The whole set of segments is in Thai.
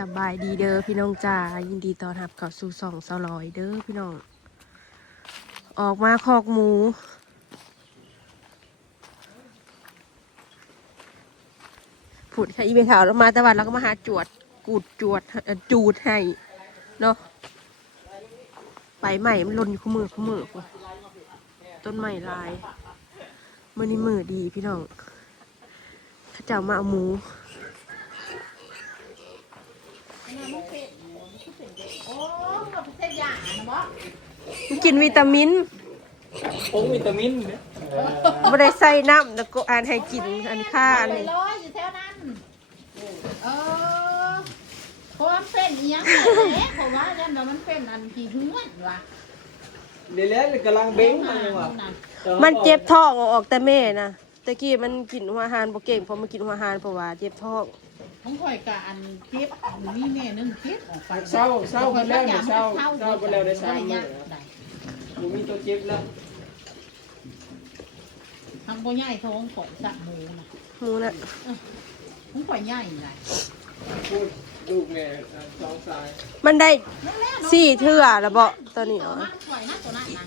สบายดีเด้อพี่น้องจ้ายินดีต้อนรับเข้าสู่ส่องสลอยเด้อพี่น้องออกมาคอกหมูผุดค่ะอีเมขาวแล้วมาแต่วันเราก็มาหาจวดกูดจวดจูดให้เนาะไปใหม่มันหล่นอยู่คู่มือต้นใหม่ลายมื่อนี้มือดีพี่น้องข้าเจ้ามาเอาหมูกินวิตามินวิตามินเนี่ยไม่ได้ใส่น้ำแล้วก็อ่านให้กินอันนี้ค่าอันนี้ร้อยอยู่แถวนั้นเพราะมันเป็นยังไงเพราะว่ายันมันเป็นอันที่เหื่อนว่ะเดี๋ยวแล้วกำลังเบ้งมันยังวะมันเจ็บท้องออกแต่แม่นะตะกี้มันกินหัวอาหารบ่เก่งพอมากินหัวอาหารเพราะว่าเจ็บท้องของข่อยกะอันเก็บนี่แม่นึงเก็บออกไปเศร้าคนแล้วเศร้าคนแล้วได้3 มื้อผมมีตัวเจ็บแล้วทำบ่ใหญ่ท้องของสักหมูนะน่ะของข่อยใหญ่ไงพูดลูกแม่2 สายมันได้4 เทื่อแล้วบ่ตอนนี้อ๋อข่อยนะตัวนั้นนะ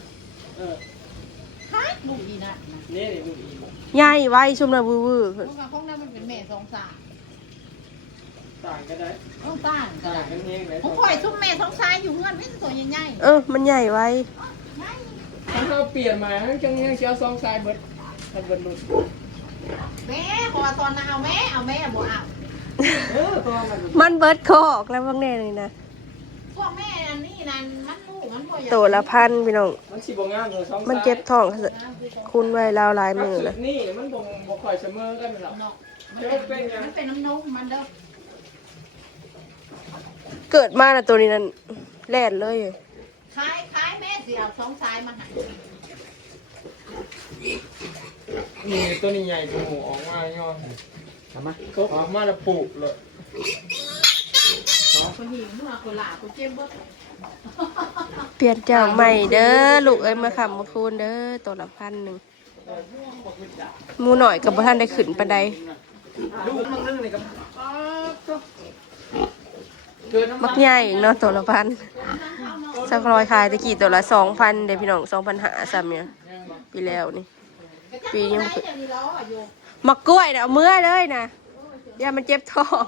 ฮะลูกดีนะนี่ลูกอีใหญ่ไว้ชุมน่ะวื้อเพราะว่าของนั้นมันเป็นแม่2 สายต่างก็ได้ต่างกันเองเลยของข่อยชุมแม่2 สายอยู่เงินเป็นตัวใหญ่มันใหญ่ไว้ถ้าเราเปลี่ยนมาจังยังเชียว2 สายเบิดมันเบิดรุ่นแม่ขอตอนน่ะเอาแม่บ่เอามันเบิดคอกแล้วบางแน่เลยนะพวกแม่อันนี้นั่นมันลูกมันบ่อยาก โตละพันพี่น้องมันสิบ่งามเลย2 สายมันเจ็บท้องคุณไว้ลาวลายมือนะนี่มันบ่ค่อยเสมอกันหรอกมันเป็นน้ำนมมันเด้อเกิดมาน่ะตัวนี้นั่นแล่นเลยคล้ายแม่สิเอา2 สายมาให้นี่ตัวนี้ใหญ่กว่าหมูออกมาย่อทำไมออกมาแล้วปลูกเลยคนหิวเมื่อคนหลาคนเจ็บเบิดเปลี่ยนเจ้าใหม่เด้อลูกเอ้ยมาขับมาคูณเด้อตัวละ1,000หมูหน่อยกับบ่ทันได้ขึ้นปานใดลูกมันนึงนี่ครับบักใหญ่เนาะตัวละ1,000สักร้อยขายตะกี้ตัวละ2,000เด้พี่น้อง2,500ซ้ำเนี่ยปีแล้วนี่ปีนี้มักกล้วยน่ะเอาเมื่อเลยนะอย่ามันเจ็บท้อง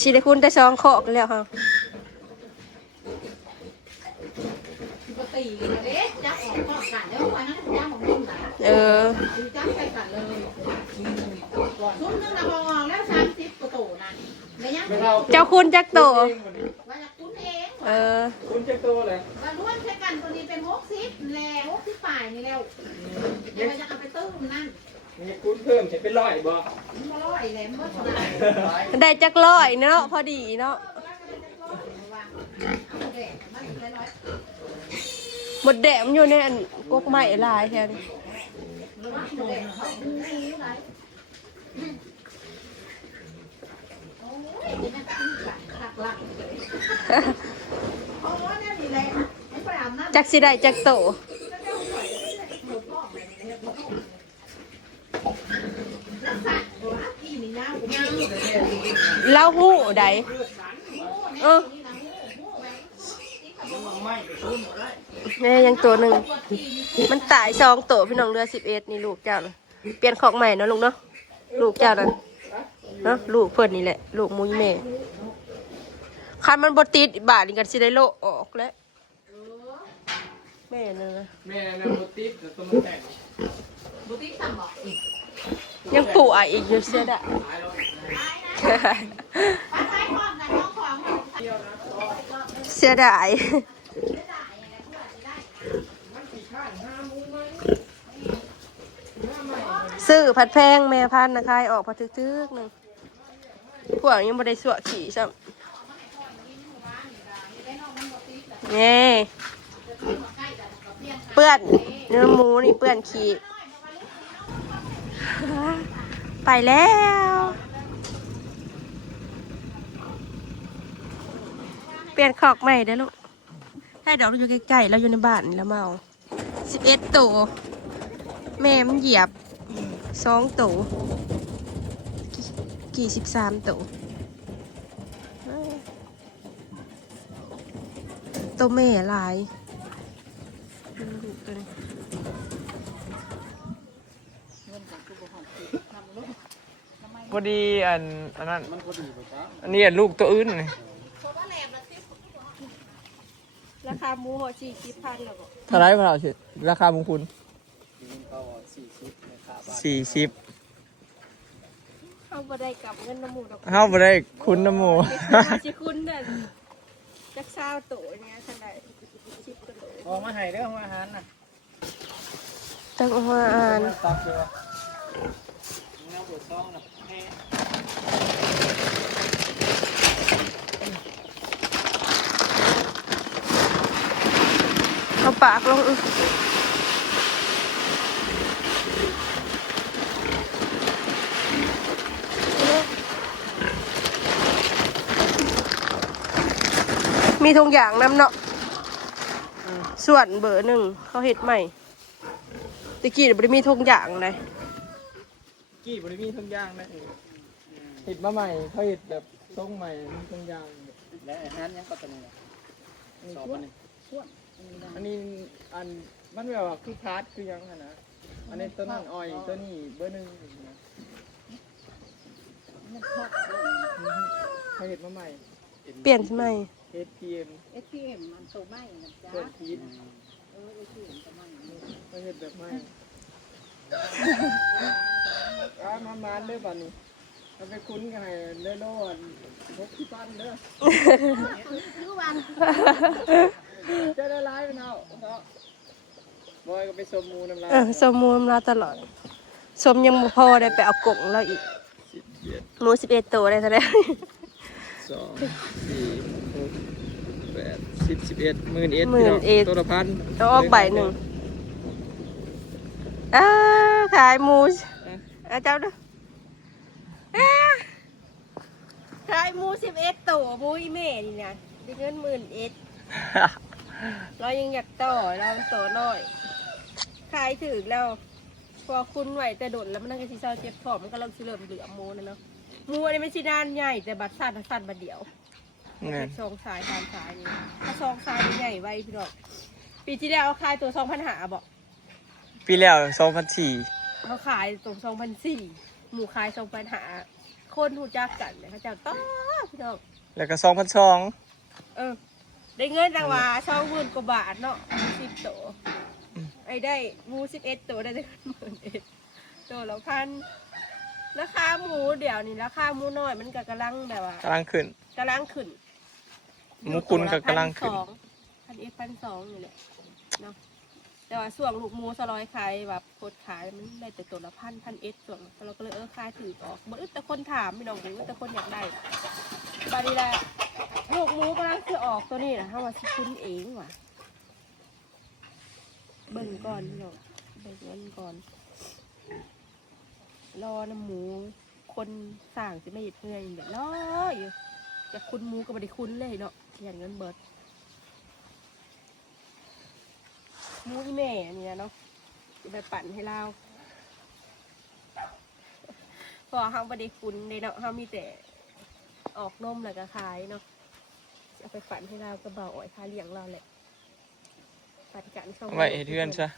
สิได้คุณแต่2 คอกแล้วค่ะจับออกก็กันแล้ววันนั้นจับของนุ่มนะจับไปกันเลยนุ่มนึงนะพอแล้ว30 กว่าโตนะเจ้าคุณจักโตว่าจะคุณเองคุณจักโตเลยว่าล้วนใช้กันตัวนี้เป็น60แล้ว60ฝ่ายนี่แล้วเดี๋ยวจะเอาไปตื้มนั่นมีคุณเพิ่มจะเป็น100บ่มัน100แล้วมันเท่าไหร่ได้จัก100เนาะพอดีเนาะหมดแดดมันอยู่ในอันกกไม้ลายแทนจักสิได้จักโตแล้วหูใดเนี่ยยังตัวหนึ่งมันตาย2 ตัวพี่น้องเรือ11นี่ลูกเจ้าเลยเปลี่ยนของใหม่เนาะลูกเนาะลูกเจ้านั่นเนาะลูกเพื่อนนี่แหละลูกมุ้ยแม่คันมันบดติดบาทนี่กันสิได้โลออกแล้วแม่เนอะแม่นะบดติดแต่ตัวมันแตกบุตรสั่งบอกยังปูอีกอยู่เสียดายเสียดายซื้อผัดแพงแม่พันธุ์นะคายออกผัดทึกๆหนึ่งพวกยังไม่ได้สวะขี่ซ้ำนี่เปื้อนเนื้อหมูนี่เปื้อนขี่ไปแล้วเปลี่ยนขอกใหม่เด้อลูกให้ดอกเราอยู่ใกล้ๆเราอยู่ในบ้านแล้วมาเอา11 ตัวแม่มันเหยียบ 2 โตกี่13 โตตัวแม่หลายลูกตัวนี้ พอดีอันนั้นมันพอดีอันนี้ลูกตัวอื่นนี่ ราคาหมูห่อ40,000แล้วบ่ เท่าไรพะเราสิราคามงคุณ40 เฮาบ่ได้กลับเงินน้ำหมูดอก เฮาบ่ได้คุณน้ำหมู มาสิคุณนั่นจัก20 โตเนี่ยซั่นได้10 โต ออกมาให้เด้ออาหารน่ะ จังว่าอ่าน ตักเลยแนวบดซองน่ะแม่ เอาปากลงมีทุกอย่างน้ำเนาะส่วนเบอร์ 1เขาเห็ดใหม่ตะกี้เดี๋ยวไม่มีทุกอย่างเลย กี้บ่ได้มีทุกอย่างนะเฮ็ดมาใหม่เขาเฮ็ดแบบทรงใหม่มีทุกอย่างและอาหารยังก็ตัวนี้สอบอันนี้อันนี้อันมันแบบว่าคือคาร์ดคือยังหั่นนะอันนี้ตัวนั้นอ้อยตัวนี้เบอร์ 1นะเขาเฮ็ดมาใหม่ เปลี่ยนใหม่ SPM มันโตไม่นะจ๊ะ เปิดพีช SPM จะมัน เขาเฮ็ดแบบใหม่มาเด้อบัดนี้เราไปคุ้นกันให้เด้อโลด60 ปันเด้อ คือวัน จะได้ร้ายไปเอาบอยก็ไปสมมูน้ำลาย สมมูลมาตลอดสมยังบ่พอได้ไปเอากงแล้วอีกหมู11 ตัวได้เท่าไหร่ 2 4 6 8 10 11 11,000ตัวละพัน เอาออกใบหนึ่งขายหมูเจ้าดูขายหมู11 ตัวหมูอีเม่นี่นะได้เงิน11,000เรายังอยากต่อเราต่อน้อยขายถึงแล้วพอคุณไหวแต่โดดแล้วมันนั่งกันซีซาเจ็บท้องมันก็เริ่มเริ่มเหลือหมูนะเนาะหมูอันนี้ไม่ใช่ด้านใหญ่แต่บัดสั้นบัดเดียวเป็น2 สาย3 สายนี่ถ้า2 สายใหญ่ไว้พี่ดอกปีที่แล้วขายตัว2,500บอก ปีแล้ว2004เขาขายตัว2,400หมูขาย2,500คนหูจักกันเนี่ยเขาจะต้อพี่ดอก แล้วก็2002ได้เงินรางวัล20,000 กว่าบาทเนาะ10 ตัวไอ้ได้หมู11 ตัวได้เงิน11,000ตัวละพันราคาหมูเดี๋ยวนี้ราคาหมูน้อยมันก็กำลังแบบว่าก ำลังขึ้น หมูคุณก็กำลังขึ้น 1,200นี่แหละเนาะแต่ว่าส่วนลูกหมู200ขายแบบโคตรขายมันได้แต่ตัวละ1,000 ส่วนเราก็เลยขายถือออกบ่แต่คนถามพี่น้องบ่แต่คนอยากได้บาดนี้แหละลูกหมูกำลังจะออกตัวนี้นะเฮาว่าสิคุ้นเองว่ะเบิ่งก่อนพี่น้องเบิ่งเงินก่อนรอน้ำหมูคนสั่งสิไม่เห็ดเพื่อนเดี๋ยวรออยู่จะคุ้นหมูก็ไม่ได้คุ้นเลยเนาะอย่างเงินเบิดหมูอีแม่เนี่ยเนาะจะไปปั่นให้เราพอเขาไม่ได้คุ้นเลยเนาะเขามีแต่ออกนมแล้วก็ขายเนาะจะไปปั่นให้เราก็เบาอ่อยค่าเลี้ยงเราแหละปั่นกันสอง ไว้ให้เทือนซะ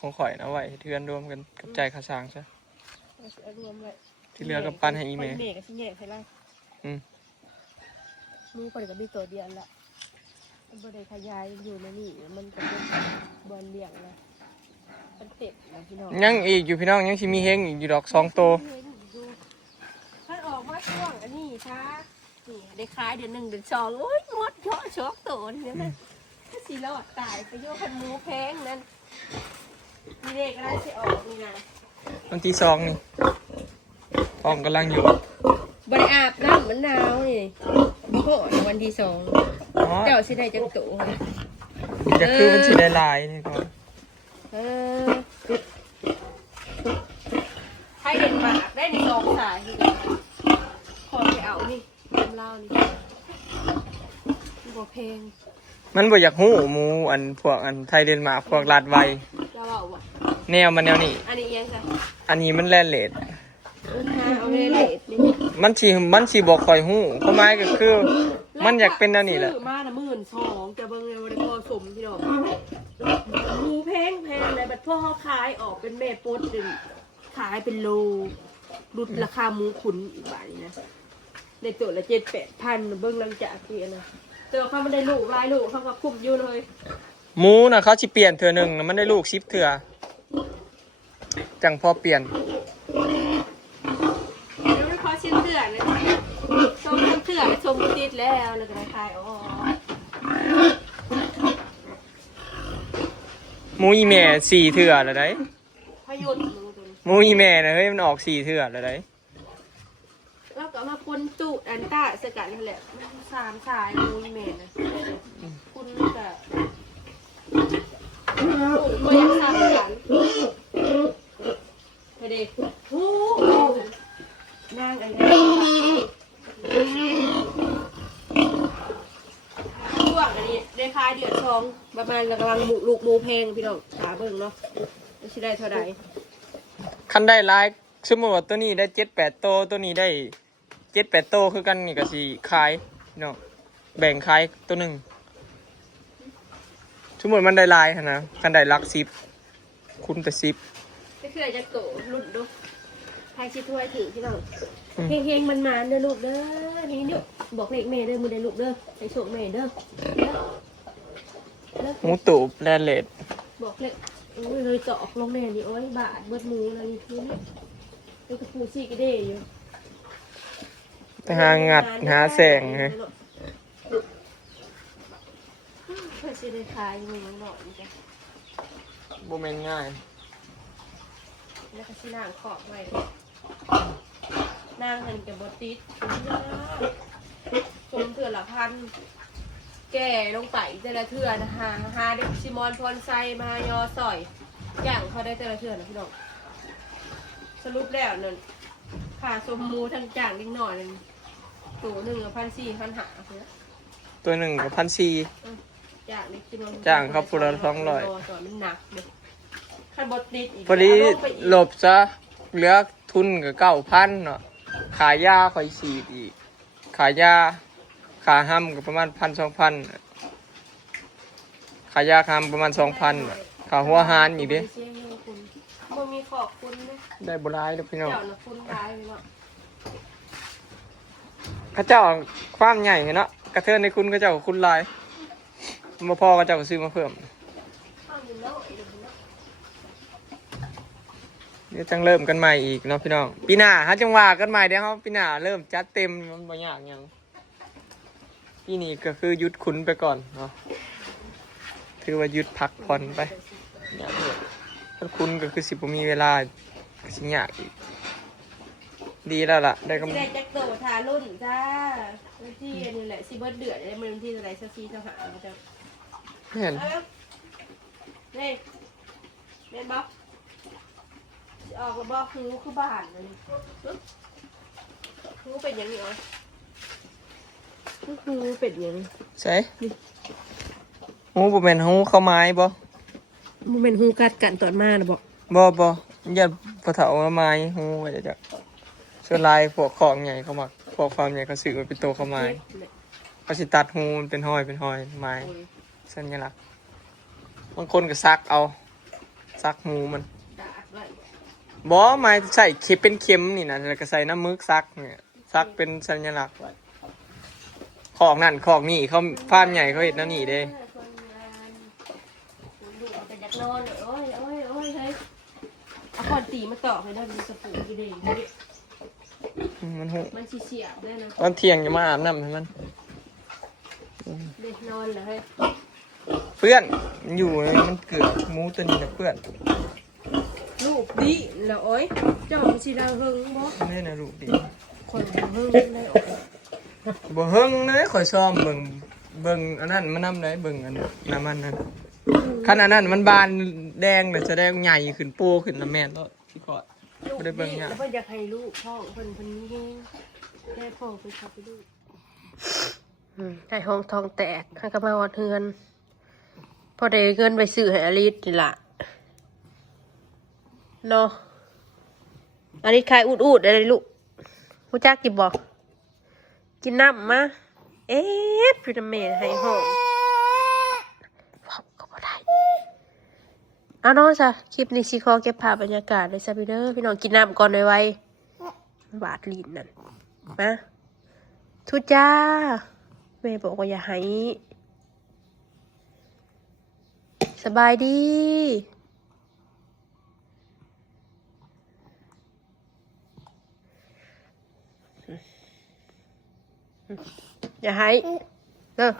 ของข่อยนะไว้ให้เทือนรวมกันกับจ่ายค่าสร้างซะ รวมเลย ที่เหลือกับปั้นให้อีเมล เมย์กับชิ้นใหญ่ให้เรามีคนกับมีตัวเดียวละบริขยายอยู่ในนี่มันก็เป็นบอลเลี้ยงนะมันเต็มนะพี่น้อง ยังอีกอยู่พี่น้องยังสิมีเฮงอีกอยู่ดอก2 โตว ถ้าออกมาช่วงอันนี้ช้านี่ได้ขายเดือน1 เดือน2โอ้ยหมดเยอะช็อกตัวนี่นะสีรอดตายไปโยกคนหมูแพงนั่นมีเด็กอะไรที่ออกนี่นะ วันที่2นี่พร้อมกำลังอยู่ บริอาบน้ำมันหนาวนี่โอ้ยวันที่2เจ้าสิได้จังโต จะคือมันสิได้หลายนี่ก่อน ให้เห็นหมากได้ใน2 สายนี่ขอไปเอานี่ทำเล่านี่บัวเพลง มันบ่อยากฮู้หมูอันพวกอันไทยเดนมาร์กพวกลาดไว จะเล่าว่ะ แนวมันแนวนี้ อันนี้ยังไง อันนี้มันแล่นเลด เอาไปเลทนี่ มันสิบอกคอยหู้ก็หมายก็คือ มันอยากเป็นแนวนี้แหละ ซื้อมาละ12,000แต่เบิ่งเลยบ่ได้พอสมพี่น้องหมูแพงเลยบัดพวกเขาขายออกเป็นแม่ปดเป็นขายเป็นโลรุดราคาหมูขุนอีกบาทนี่นะในตัวละ7-8,000เบิ่งหลังจากเปลี่ยนนะแต่เขาไม่ได้ลูกหลายลูกเขาก็คุ้มอยู่เลย หมูน่ะเขาสิเปลี่ยนเทื่อหนึงน่ะมันได้ลูก10เทื่อจังพอเปลี่ยน เดี๋ยวไม่พอชิ้นเถื่อนเลยชมทั้งเถื่อนชมติดแล้วแล้วก็ขายอ๋อ หมูอีแม่4เทื่อแล้วได้ พยุนหมูตัวนี้ หมูอีแม่น่ะเฮ้ยมันออก4เทื่อแล้วได้ แล้วก็มาคุณจุอันต้าสกัดนั่นแหละ3 สายหมูเมนนะคุณกับตัวยังซ้ำกันเฮ้ยเด็กนางอันนี้ช่วงอันนี้ได้ค่าเดือด2ประมาณกำลังลูกหมูแพงพี่น้องขาเบิ่งเนาะไม่ใช่ได้เท่าไหร่ คันได้หลายสมมุติว่าตัวนี้ได้7-8โตวตัวนี้ได้7-8โตวคือกันนี่ก็สิขายเนาะแบ่งขายตัวหนึงสมมุติมันได้หลายหั่นนะคันได้หลัก10คูณไป10 ก็คือจะโตรุ่นดูใครชิถ้วยถือพี่น้องเฮงๆมันเด้อลูกเด้อนี่เด้อบอกเลขแม่เด้อมือได้ลูกเด้อให้โชคแม่เด้อหมูตูบแลนเลด บอกเลขโอ้ยเลยเจาะลงแม่นี่โอ้ยบาทเบิดหมูอะไรนี่คือนี่เป็นกระปูชีกระเด้อยู่ ไปหางัดหาแสงฮะ เพื่อสิได้ขายมือหน่อยจ้ะ บ่แม่นง่าย แล้วก็สินางขอบไว้นางหันกับบติดชมเถื่อละพันแก่ลงไปแต่ละเถื่อนะหาเด็กซิมอนพรไซมายอสอยอย่างเขาได้แต่ละเถื่อนะพี่น้องสรุปแล้วนั่นค่าสมมูทั้งจ่างนิดหน่อยนึงตัว1,400-1,500เนี่ย ตัวหนึ่งกับ1,400จ่างเด็กซิมอน จ่างครับคนละ200 ต่อมันหนักเลยขั้นบดติดอีก พอดีหลบซะเหลือทุนกับ9,000เนาะขายยาข่อยฉีดอีกขายยาขาห้ำกับประมาณ1,000-2,000ขายยาคำประมาณ2,000ขาหัวหานอีกเด้ บ่มีขอบคุณนะ ได้บ่หลายเด้อพี่น้อง เจ้าน่ะคุณร้ายเลยเนาะ เขาเจ้าความใหญ่เนาะกระเทินในคุณเขาเจ้าคุณหลายบ่พอเขาเจ้าก็ซื้อมาเพิ่ม เอาอยู่เนาะเอาอยู่เนาะ เดี๋ยวจังเริ่มกันใหม่อีกเนาะพี่น้องปีหน้าฮะจังว่ากันใหม่เดี๋ยวเขาปีหน้าเริ่มจัดเต็มมันบ่ยากหยังปีนี้ก็คือหยุดขุนไปก่อนเนาะถือว่าหยุดพักผ่อนไปยากเลยถ้าคุณก็คือสิบ่มีเวลาสิยากอีกดีแล้วล่ะได้กำ สิได้จักโตทารุ่นจ้าวันที่อันนี้แหละสิเบิดเดือดได้มื้อวันที่เท่าไหร่สัก4สัก5มันจะ เห็น เอานี่แม่นบ่สิออกแล้วบ่หูคือบ้านนั่นหูเป็นหยังนี่อ๋อหูเป็นหยัง ใช่หูบ่แม่นหูเข้าไม้บ่ มันเป็นหูกัดกันตอนมานะบอก บ่อย่าบ่เฒ่าเอาไม้หูไว้จ้ะส่วนลายพวกของใหญ่เขามักพวกความใหญ่เขาซื้อมาเป็นโตเข้าไม้เขาสิตัดหูมันเป็นห้อยไม้สัญลักษณ์บางคนก็ซักเอาซักหูมัน ดาดไว้ บ่ไม้ใส่เข็มเป็นเข็มนี่นะแล้วก็ใส่น้ำมึกซักเนี่ยซักเป็นสัญลักษณ์ไว้ของนั่นของนี่เขาฟาร์มใหญ่เขาเฮ็ดแนวนี้เด้ คนงานดูแต่อยากนอนเลยโอ้ยเฮ้ยเอาคอนตีมาต่อให้ได้มีสปูกี่เด้ง มันหู มันเสียบได้นะ ตอนเที่ยงอย่ามาอาบน้ำให้มัน เด็กนอนเลย เพื่อนมันอยู่มันเกือบหมูตัวนี้นะเพื่อน ลูกดีแล้วโอ้ยเจ้าสิดาวเฮิงบ่ นี่นะลูกดี คนเฮิงได้ออก บ่เฮิงเลยข่อยซ้อมเบิ่งอันนั้นมันนำได้เบิ่งอันน้ำมันนั่นคันอันนั้นมันบานแดงแต่จะแดงใหญ่ขึ้นโปขึ้นน้ำแม่นแล้วที่ขอด ลูกดีแล้วเพิ่นอยากให้ลูกพ่อเพิ่นนี้ได้พ่อเพิ่นขับไปลูกได้ห้องทองแตกข้างก็มาวัดเฮือนพอได้เงินไปซื้อให้อลิสนี่ล่ะ เนาะอันนี้คายอูดๆอะไรลูกผู้จักกินบอกกินน้ำมาเอ๊ะพิตาเมนให้หอมว้าวก็บ่ได้เอาน้องจ้ะคลิปนี้สิขอเก็บภาพบรรยากาศเลยจ้ะพี่เด้อพี่น้องกินน้ำก่อนไวๆบาดลิ้นนั่นมาทุจ้าแม่บอกว่าอย่าให้สบายดีอย่าให้เด้อ